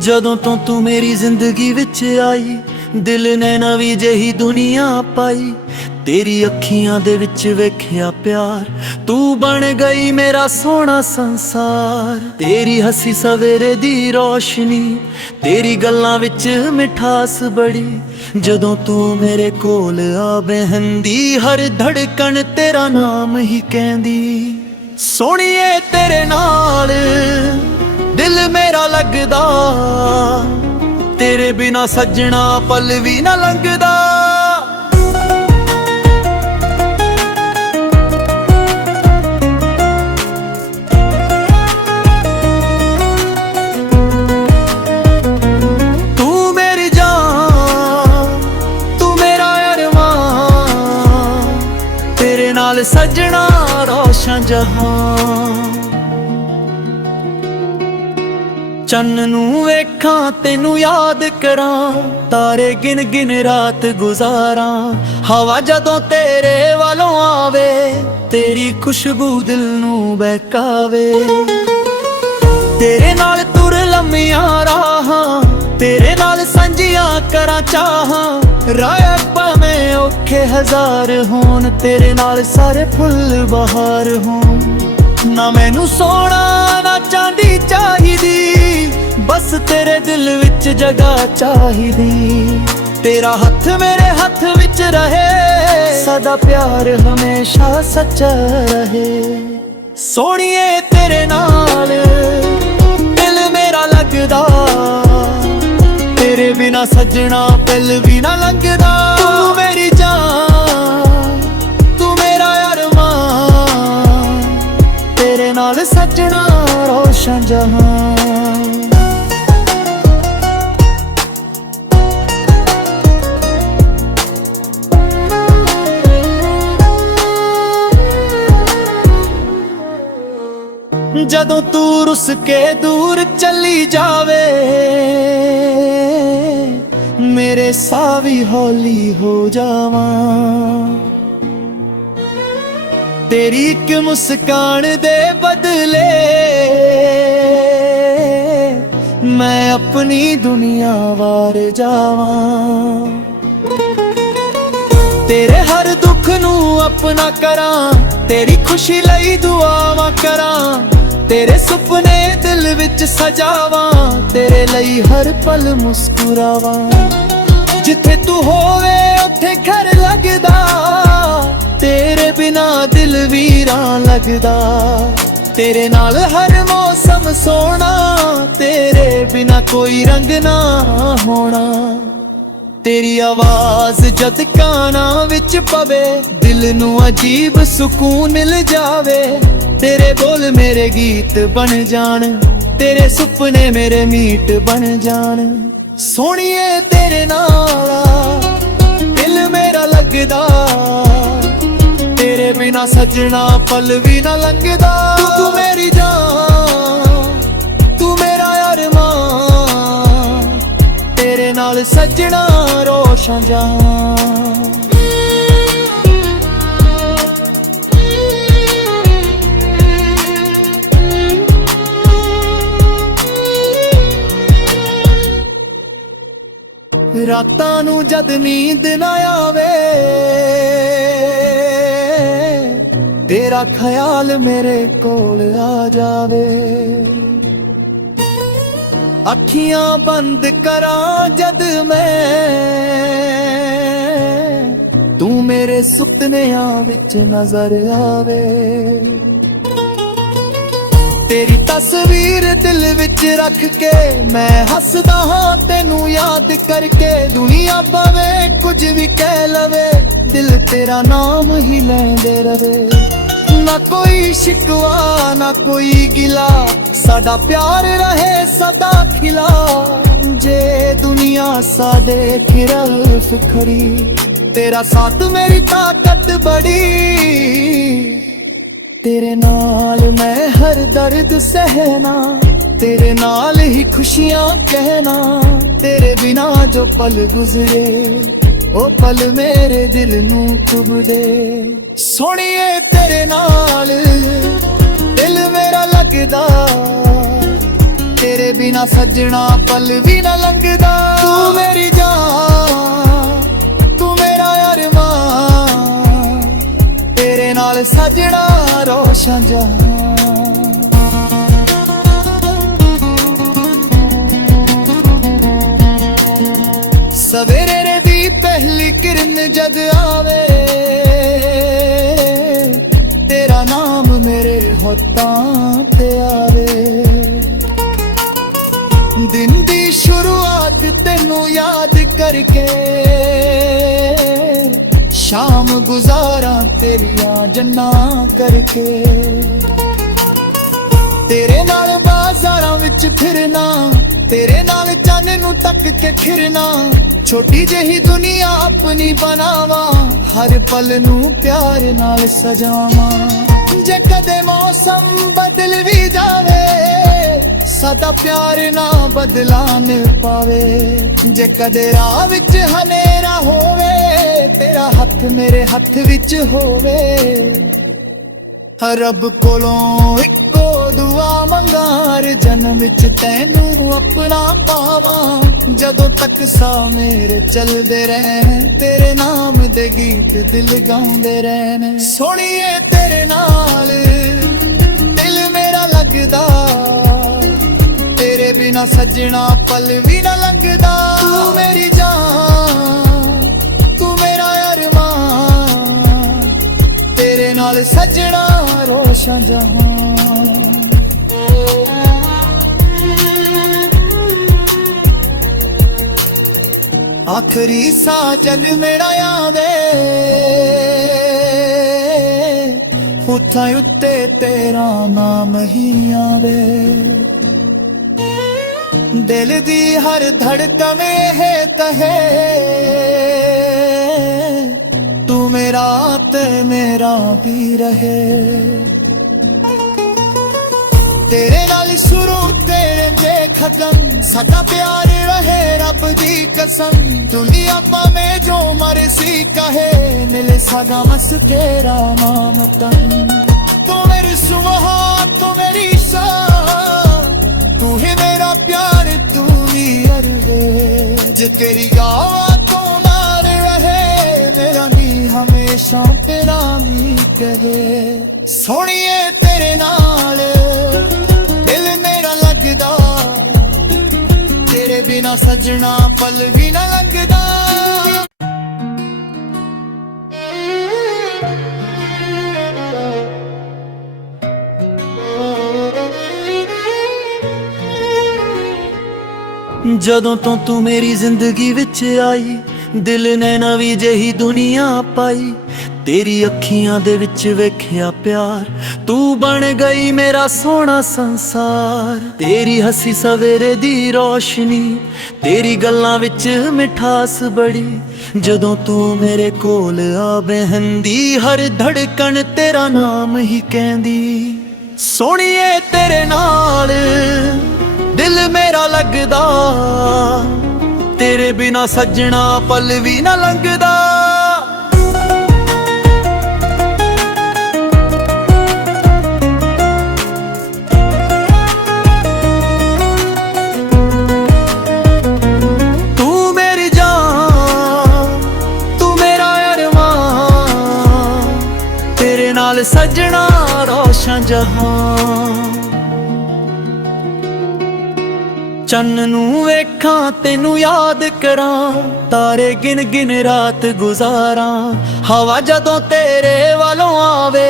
ਜਦੋਂ ਤੋਂ ਤੂੰ ਮੇਰੀ ਜ਼ਿੰਦਗੀ ਵਿੱਚ ਆਈ, ਦਿਲ ਨੇ ਨਵੀਂ ਜਿਹੀ ਦੁਨੀਆ ਪਾਈ। ਤੇਰੀ ਅੱਖੀਆਂ ਦੇ ਵਿੱਚ ਵੇਖਿਆ ਪਿਆਰ, ਤੂੰ ਬਣ ਗਈ ਮੇਰਾ ਸੋਹਣਾ ਸੰਸਾਰ। ਤੇਰੀ ਹੱਸੀ ਸਵੇਰੇ ਦੀ ਰੋਸ਼ਨੀ, ਤੇਰੀ ਗੱਲਾਂ ਵਿੱਚ ਮਿਠਾਸ ਬੜੀ। ਜਦੋਂ ਤੂੰ ਮੇਰੇ ਕੋਲ ਆ ਬਹਿੰਦੀ, ਹਰ ਧੜਕਣ ਤੇਰਾ ਨਾਮ ਹੀ ਕਹਿੰਦੀ। ਸੋਹਣੀਏ ਤੇਰੇ ਨਾਲ ਦਿਲ ਮੇਰਾ ਲੱਗਦਾ, ਤੇਰੇ ਬਿਨਾ ਸੱਜਣਾ ਪਲ ਵੀ ਨਾ ਲੰਘਦਾ। ਤੂੰ ਮੇਰੀ ਜਾਨ, ਤੂੰ ਮੇਰਾ ਅਰਮਾਨ, ਤੇਰੇ ਨਾਲ ਸੱਜਣਾ ਰੋਸ਼ਨ ਜਹਾਨ। ਚੰਨ ਨੂੰ ਵੇਖਾਂ ਤੈਨੂੰ ਯਾਦ ਕਰਾਂ, ਤਾਰੇ ਗਿਣ ਗਿਣ ਰਾਤ ਗੁਜ਼ਾਰਾਂ। ਹਵਾ ਜਦੋਂ ਤੇਰੇ ਵੱਲੋਂ ਆਵੇ, ਤੇਰੀ ਖੁਸ਼ਬੂ ਦਿਲ ਨੂੰ ਬਹਿਕਾਵੇ। ਤੇਰੇ ਨਾਲ ਤੁਰ ਲੰਮੀਆਂ ਰਾਹਾਂ, ਤੇਰੇ ਨਾਲ ਸਾਂਝੀਆਂ ਕਰਾਂ ਚਾਹਾਂ। ਰਾਹ ਭਾਵੇਂ ਔਖੇ ਹਜ਼ਾਰ ਹੋਣ, ਤੇਰੇ ਨਾਲ ਸਾਰੇ ਫੁੱਲ ਬਹਾਰ ਹੋਣ। ਨਾ ਮੈਨੂੰ ਸੋਹਣਾ ਨਾ ਚਾਂਦੀ ਚਾਹੀਦੀ, ਬਸ ਤੇਰੇ ਦਿਲ ਵਿੱਚ ਜਗ੍ਹਾ ਚਾਹੀਦੀ। ਤੇਰਾ ਹੱਥ ਮੇਰੇ ਹੱਥ ਵਿੱਚ ਰਹੇ, ਸਦਾ ਪਿਆਰ ਹਮੇਸ਼ਾ ਸੱਚਾ ਰਹੇ। ਸੋਹਣੀਏ ਤੇਰੇ ਨਾਲ ਦਿਲ ਮੇਰਾ ਲੱਗਦਾ, ਤੇਰੇ ਬਿਨਾ ਸੱਜਣਾ ਪਲ ਵੀ ਨਾ ਲੰਘਦਾ। ਤੂੰ ਮੇਰੀ ਜਾਨ, ਤੂੰ ਮੇਰਾ ਅਰਮਾਨ, ਤੇਰੇ ਨਾਲ ਸੱਜਣਾ ਰੋਸ਼ਨ ਜਹਾਨ। ਜਦੋਂ ਤੂੰ ਰੁੱਸ ਕੇ ਦੂਰ ਚੱਲੀ ਜਾਵੇ, ਮੇਰੇ ਸਾਹ ਵੀ ਹੌਲੀ ਹੋ ਜਾਵਾਂ। ਤੇਰੀ ਇੱਕ ਮੁਸਕਾਨ ਦੇ ਬਦਲੇ ਮੈਂ ਆਪਣੀ ਦੁਨੀਆ ਵਾਰ ਜਾਵਾਂ। ਤੇਰੇ ਹਰ ਦੁੱਖ ਨੂੰ ਆਪਣਾ ਕਰਾਂ, ਤੇਰੀ ਖੁਸ਼ੀ ਲਈ ਦੁਆਵਾਂ ਕਰਾਂ। ਤੇਰੇ ਸੁਪਨੇ ਦਿਲ ਵਿੱਚ ਸਜਾਵਾਂ, ਤੇਰੇ ਲਈ ਹਰ ਪਲ ਮੁਸਕਰਾਵਾਂ। ਜਿੱਥੇ ਤੂੰ ਹੋਵੇ ਉੱਥੇ ਘਰ ਲੱਗਦਾ, ਤੇਰੇ ਬਿਨਾ ਦਿਲ ਵੀਰਾਂ ਲੱਗਦਾ। ਤੇਰੇ ਨਾਲ ਹਰ ਮੌਸਮ ਸੋਹਣਾ, ਤੇਰੇ ਬਿਨਾ ਕੋਈ ਰੰਗ ਨਾ ਹੋਣਾ। ਤੇਰੀ ਆਵਾਜ਼ ਜਦ ਕਾਨਾਂ ਵਿੱਚ ਪਵੇ, ਦਿਲ ਨੂੰ ਅਜੀਬ ਸਕੂਨ ਮਿਲ ਜਾਵੇ। ਤੇਰੇ ਬੋਲ ਮੇਰੇ ਗੀਤ ਬਣ ਜਾਣ, ਤੇਰੇ ਸੁਪਨੇ ਮੇਰੇ ਮੀਟ ਬਣ ਜਾਣ। ਸੋਹਣੀਏ ਤੇਰੇ ਨਾਲ ਦਿਲ ਮੇਰਾ ਲੱਗਦਾ, ਤੇਰੇ ਬਿਨਾ ਸੱਜਣਾ ਪਲ ਵੀ ਨਾ ਲੰਘਦਾ। ਤੂੰ ਮੇਰੀ ਜਾਨ, ਤੂੰ ਮੇਰਾ ਅਰਮਾਨ, ਤੇਰੇ ਨਾਲ ਸੱਜਣਾ ਰੋਸ਼ਨ ਜਹਾਨ। ਰਾਤਾਂ ਨੂੰ ਜਦ ਨੀਂਦ ਨਾ ਆਵੇ, ਤੇਰਾ ਖਿਆਲ ਮੇਰੇ ਕੋਲ ਆ ਜਾਵੇ। ਅੱਖੀਆਂ ਬੰਦ ਕਰਾਂ ਜਦ ਮੈਂ, ਤੂੰ ਮੇਰੇ ਸੁਪਨਿਆਂ ਵਿੱਚ ਨਜ਼ਰ ਆਵੇ। ਤੇਰੀ ਤਸਵੀਰ ਦਿਲ ਵਿੱਚ ਰੱਖ ਕੇ ਮੈਂ ਹੱਸਦਾ ਹਾਂ ਤੈਨੂੰ ਯਾਦ ਕਰਕੇ। ਦੁਨੀਆ ਭਾਵੇਂ ਕੁਝ ਵੀ ਕਹਿ ਲਵੇ, ਦਿਲ ਤੇਰਾ ਨਾਮ ਹੀ ਲੈਂਦੇ ਰਵੇ। ਨਾ ਕੋਈ ਸ਼ਿਕਵਾ ਨਾ ਕੋਈ ਗਿਲਾ, ਸਾਡਾ ਪਿਆਰ ਰਹੇ ਸਦਾ ਖਿਲਾ। ਜੇ ਦੁਨੀਆ ਸਾਡੇ ਖਿਲਾਫ ਖੜੀ, ਤੇਰਾ ਸਾਥ ਮੇਰੀ ਤਾਕਤ ਬੜੀ। ਤੇਰੇ ਨਾਲ ਮੈਂ ਹਰ ਦਰਦ ਸਹਿਣਾ, ਤੇਰੇ ਨਾਲ ਹੀ ਖੁਸ਼ੀਆਂ ਕਹਿਣਾ। ਤੇਰੇ ਬਿਨਾ ਜੋ ਪਲ ਗੁਜ਼ਰੇ, ਉਹ ਪਲ ਮੇਰੇ ਦਿਲ ਨੂੰ ਚੁਭਦੇ। ਸੋਹਣੀਏ ਤੇਰੇ ਨਾਲ ਦਿਲ ਮੇਰਾ ਲੱਗਦਾ, तेरे बिना सजना पल भी ना लंघदा। तू मेरी जान, तू मेरा अरमान, तेरे नाल सजना रोशन जहां। सवेरे दी पहली किरण जद आवे, तेरा नाम मेरे होठां ते आवे। दिन दी शुरुआत तेनू याद करके, शाम गुजारा तेरिया जन्ना करके। तेरे नाल बाजारां विच फिरना, तेरे नाल चन्न नू तक के खिरना। छोटी जही दुनिया अपनी बनावा, हर पल नू प्यार नाल सजावा। जे कदे मौसम बदल भी जावे, सदा प्यार ना बदलान पावे। जे कदे राह विच हनेरा होवे, तेरा हथ मेरे हथ विच होवे। रब कोलों इको दुआ मंगार, जन्म विच तैनू अपना पावा। जदों तक सा मेरे चलदे रहन, तेरे नाम दे गीत दिल गाउंदे रहन। सोहणीए तेरे नाल दिल मेरा लगदा, तेरे बिना सजना पल भी ना लंघदा। तू मेरी जान, तू मेरा अरमान, तेरे नाल सजना रोशन जहां। आखिरी सा जग मेरा यादे, उत्थां उत्ते तेरा नाम ही आवे। दिल दी हर धड़कन है कहे, तू मेरा ते मेरा भी रहे। तेरे नाल शुरू तेरे ने खत्म, सदा प्यार रहे रब दी कसम। दुनिया में जो मर्जी कहे, मिले सदा मस तेरा नाम तन। तू मेरी सुबह, तू मेरी शाम, तू ही मेरा प्यार, तू ही अरवेज। तेरी गावा तू नाल रहे, मेरा नी हमेशा तेरा नी कहे। सोहणीए तेरे नाल दिल मेरा लगदा, तेरे बिना सजना पल भी ना लंघदा। ਜਦੋਂ ਤੋਂ ਤੂੰ ਮੇਰੀ ਜ਼ਿੰਦਗੀ ਵਿੱਚ ਆਈ, ਦਿਲ ਨੇ ਨਵੀਂ ਜਿਹੀ ਦੁਨੀਆ ਪਾਈ। तेरी अखियां दे विच वेख्या प्यार, तू बन गई मेरा सोना संसार। तेरी हसी सवेरे दी रोशनी, तेरी गल्लां विच मिठास बड़ी। जदों तू मेरे कोल आ बहंदी, हर धड़कन तेरा नाम ही कहंदी। सोहणीए तेरे नाल दिल मेरा लगदा, तेरे बिना सजना पल भी ना लंघदा। सजना रोशन जहां। चन्न नू वेखां तेनू याद करां, तारे गिन गिन रात गुजारां। हवा जदों तेरे वालों आवे,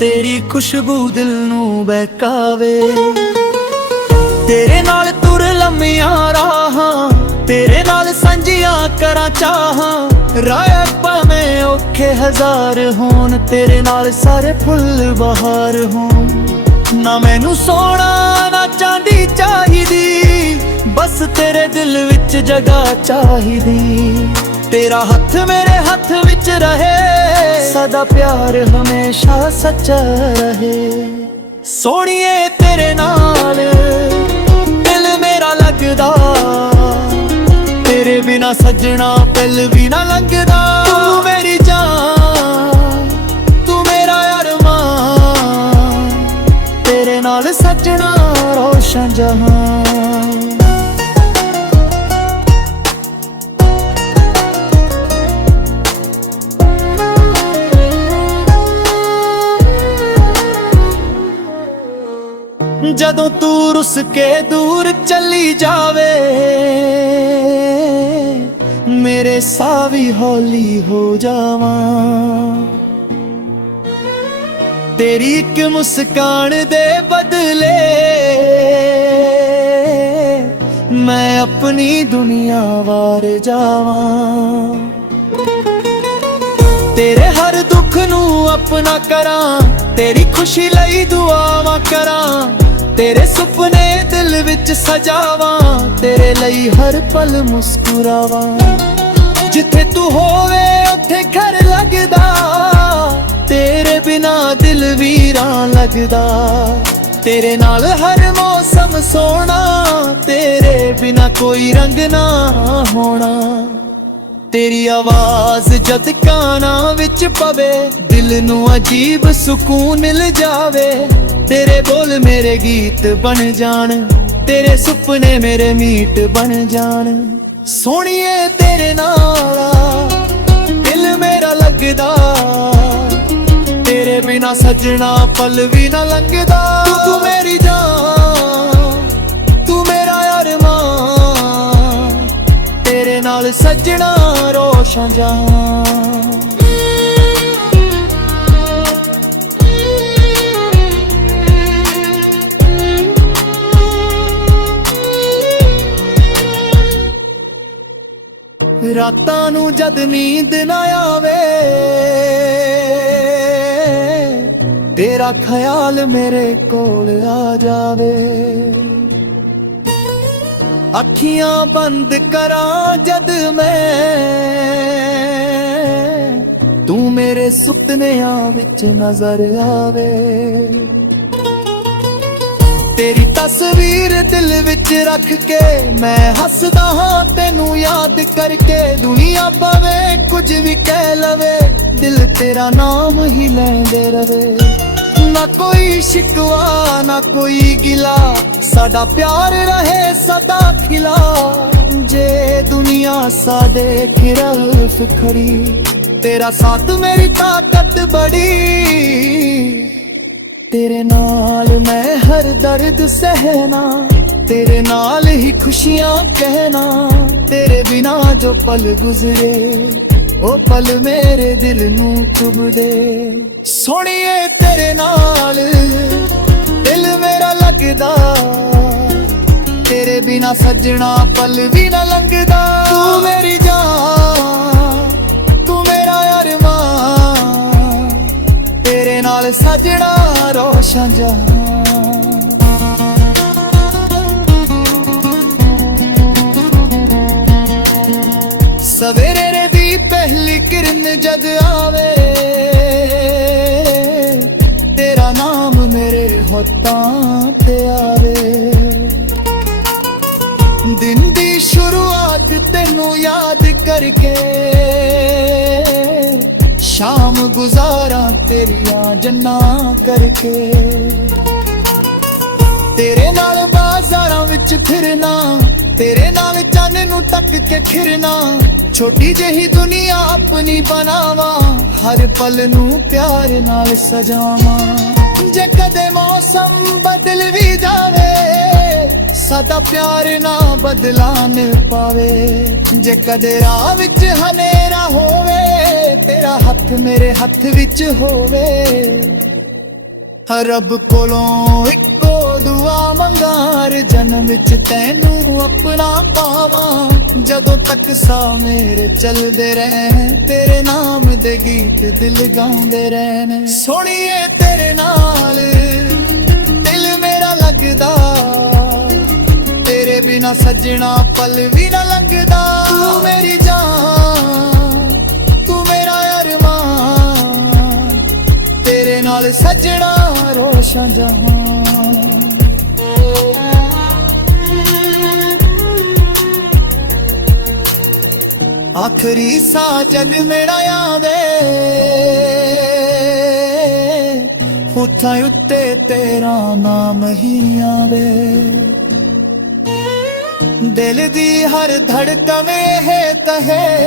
तेरी खुशबू दिल नू बहकावे। तेरे नाल तुर लम्मियां राहां, तेरे नाल संजियां करां चाहां। राह भावें औखे हजार होन, तेरे नाल सारे फुੱਲ बहार होन। ना मैनू सोना ना चांदी चाहिदी, बस तेरे दिल विच जगह चाहिदी। तेरा हथ मेरे हथ विच रहे, सदा प्यार हमेशा सच्चा रहे। सोहणीए तेरे नाल दिल मेरा लगदा, तेरे बिना सजना पल भी ना लंघदा। तू मेरी जान, तू मेरा अरमान, तेरे नाल सजना रोशन जहां। ਜਦੋਂ ਤੂੰ ਰੁੱਸ ਕੇ ਦੂਰ ਚੱਲੀ ਜਾਵੇ, ਮੇਰੇ ਸਾਹ ਵੀ ਹੌਲੀ ਹੋ ਜਾਵਾਂ। ਤੇਰੀ ਇੱਕ ਮੁਸਕਾਨ ਦੇ ਬਦਲੇ ਮੈਂ ਆਪਣੀ ਦੁਨੀਆ ਵਾਰ ਜਾਵਾਂ। ਤੇਰੇ ਹਰ ਦੁੱਖ ਨੂੰ ਆਪਣਾ ਕਰਾਂ, ਤੇਰੀ ਖੁਸ਼ੀ ਲਈ ਦੁਆਵਾਂ ਕਰਾਂ, ਤੇਰੇ ਸੁਪਨੇ ਦਿਲ ਵਿੱਚ ਸਜਾਵਾਂ, ਤੇਰੇ ਲਈ ਹਰ ਪਲ ਮੁਸਕਰਾਵਾਂ। ਜਿੱਥੇ ਤੂੰ ਹੋਵੇ ਉੱਥੇ ਘਰ ਲੱਗਦਾ, ਤੇਰੇ ਬਿਨਾ ਦਿਲ ਵੀਰਾਂ ਲੱਗਦਾ। ਤੇਰੇ ਨਾਲ ਹਰ ਮੌਸਮ ਸੋਹਣਾ, ਤੇਰੇ ਬਿਨਾ ਕੋਈ ਰੰਗ ਨਾ ਹੋਣਾ। ਤੇਰੀ ਆਵਾਜ਼ ਜਦ ਕਾਨਾਂ ਵਿੱਚ ਪਵੇ, ਦਿਲ ਨੂੰ ਅਜੀਬ ਸਕੂਨ ਮਿਲ ਜਾਵੇ। ਤੇਰੇ ਬੋਲ ਮੇਰੇ ਗੀਤ ਬਣ ਜਾਣ, ਤੇਰੇ ਸੁਪਨੇ ਮੇਰੇ ਮੀਟ ਬਣ ਜਾਣ। ਸੋਹਣੀਏ ਤੇਰੇ ਨਾਲ ਦਿਲ ਮੇਰਾ ਲੱਗਦਾ, ਤੇਰੇ ਬਿਨਾ ਸੱਜਣਾ ਪਲ ਵੀ ਨਾ ਲੰਘਦਾ। ਤੂੰ ਮੇਰੀ ਜਾਨ, ਤੂੰ ਮੇਰਾ ਅਰਮਾਨ, ਤੇਰੇ ਨਾਲ ਸੱਜਣਾ ਰੋਸ਼ਨ ਜਾਨ। ਰਾਤਾਂ ਨੂੰ ਜਦ ਨੀਂਦ ਨਾ ਆਵੇ, ਤੇਰਾ ਖਿਆਲ ਮੇਰੇ ਕੋਲ ਆ ਜਾਵੇ। ਅੱਖੀਆਂ ਬੰਦ ਕਰਾਂ ਜਦ ਮੈਂ, ਤੂੰ ਮੇਰੇ ਸੁਪਨਿਆਂ ਵਿੱਚ ਨਜ਼ਰ ਆਵੇ। ਤੇਰੀ ਤਸਵੀਰ ਦਿਲ ਵਿੱਚ ਰੱਖ ਕੇ ਮੈਂ ਹੱਸਦਾ ਹਾਂ ਤੈਨੂੰ ਯਾਦ ਕਰਕੇ। ਦੁਨੀਆ ਭਾਵੇਂ ਕੁਝ ਵੀ ਕਹਿ ਲਵੇ, ਦਿਲ ਤੇਰਾ ਨਾਮ ਹੀ ਲੈਂਦੇ ਰਵੇ। ਨਾ ਕੋਈ ਸ਼ਿਕਵਾ ਨਾ ਕੋਈ ਗਿਲਾ, ਸਾਡਾ ਪਿਆਰ ਰਹੇ ਸਦਾ ਖਿਲਾ। ਜੇ ਦੁਨੀਆ ਸਾਡੇ ਖਿਲਾਫ ਖੜੀ, ਤੇਰਾ ਸਾਥ ਮੇਰੀ ਤਾਕਤ ਬੜੀ। ਤੇਰੇ ਨਾਲ ਮੈਂ ਹਰ ਦਰਦ ਸਹਿਣਾ, ਤੇਰੇ ਨਾਲ ਹੀ ਖੁਸ਼ੀਆਂ ਕਹਿਣਾ। ਤੇਰੇ ਬਿਨਾ ਜੋ ਪਲ ਗੁਜ਼ਰੇ, ਉਹ ਪਲ ਮੇਰੇ ਦਿਲ ਨੂੰ ਚੁਭਦੇ। ਸੋਹਣੀਏ ਤੇਰੇ ਨਾਲ ਦਿਲ ਮੇਰਾ ਲੱਗਦਾ, ਤੇਰੇ ਬਿਨਾ ਸੱਜਣਾ ਪਲ ਵੀ ਨਾ ਲੰਘਦਾ। ਤੂੰ ਮੇਰੀ ਜਾਨ, ਤੂੰ ਮੇਰਾ ਅਰਮਾਨ, ਤੇਰੇ ਨਾਲ ਸੱਜਣਾ ਰੋਸ਼ਨ ਜਾਨ। ਸਵੇਰੇ ਦੀ ਪਹਿਲੀ ਕਿਰਨ ਜਦ ਆਵੇ, ਤੇਰਾ ਨਾਮ ਮੇਰੇ ਹੋਤਾਂ ਤੇ ਆਵੇ। ਦਿਨ ਦੀ ਸ਼ੁਰੂਆਤ ਤੈਨੂੰ ਯਾਦ ਕਰਕੇ, ਸ਼ਾਮ ਗੁਜ਼ਾਰਾਂ ਤੇਰੀਆਂ ਜੰਨਾਂ ਕਰਕੇ। ਤੇਰੇ ਨਾਲ ਬਾਜ਼ਾਰਾਂ ਵਿੱਚ ਫਿਰਨਾ, ਤੇਰੇ ਨਾਲ ਚੰਨ ਨੂੰ ਤੱਕ ਕੇ ਖਿਰਨਾ। ਛੋਟੀ ਜਿਹੀ ਦੁਨੀਆ ਆਪਣੀ ਬਣਾਵਾਂ, ਹਰ ਪਲ ਨੂੰ ਪਿਆਰ ਨਾਲ ਸਜਾਵਾਂ। ਜੇ ਕਦੇ ਮੌਸਮ ਬਦਲ ਵੀ ਜਾਵੇ, ਸਦਾ ਪਿਆਰ ਨਾ ਬਦਲਾਨ ਪਾਵੇ। ਜੇ ਕਦੇ ਰਾਹ ਵਿੱਚ ਹਨੇਰਾ ਹੋਵੇ, ਤੇਰਾ ਹੱਥ ਮੇਰੇ ਹੱਥ ਵਿੱਚ ਹੋਵੇ। ਰੱਬ ਕੋਲੋਂ ਇੱਕੋ ਦੁਆ ਮੰਗਾਰ, ਜਨਮ ਵਿੱਚ ਤੈਨੂੰ ਆਪਣਾ ਪਾਵਾਂ। ਜਦੋਂ ਤੱਕ ਸਾਹ ਮੇਰੇ ਚੱਲਦੇ ਰਹਿਣ, ਤੇਰੇ ਨਾਮ ਦੇ ਗੀਤ ਦਿਲ ਗਾਉਂਦੇ ਰਹਿਣ। ਸੋਹਣੀਏ ਤੇਰੇ ਨਾਲ ਦਿਲ ਮੇਰਾ ਲੱਗਦਾ, ਤੇਰੇ ਬਿਨਾ ਸੱਜਣਾ ਪਲ ਵੀ ਨਾ ਲੰਘਦਾ। ਤੂੰ ਮੇਰੀ ਜਾਨ, ਤੂੰ ਮੇਰਾ ਅਰਮਾਨ, ਤੇਰੇ ਨਾਲ ਸੱਜਣਾ ਰੋਸ਼ਨ ਜਹਾਨ। ਆਖਰੀ ਸਾਹ ਜਦ ਮੇਰਾ ਆਵੇ, ਹੋਠਾਂ ਉੱਤੇ ਤੇਰਾ ਨਾਮ ਹੀ ਆਵੇ। ਦਿਲ ਦੀ ਹਰ ਧੜਕਨ ਇਹ ਕਹੇ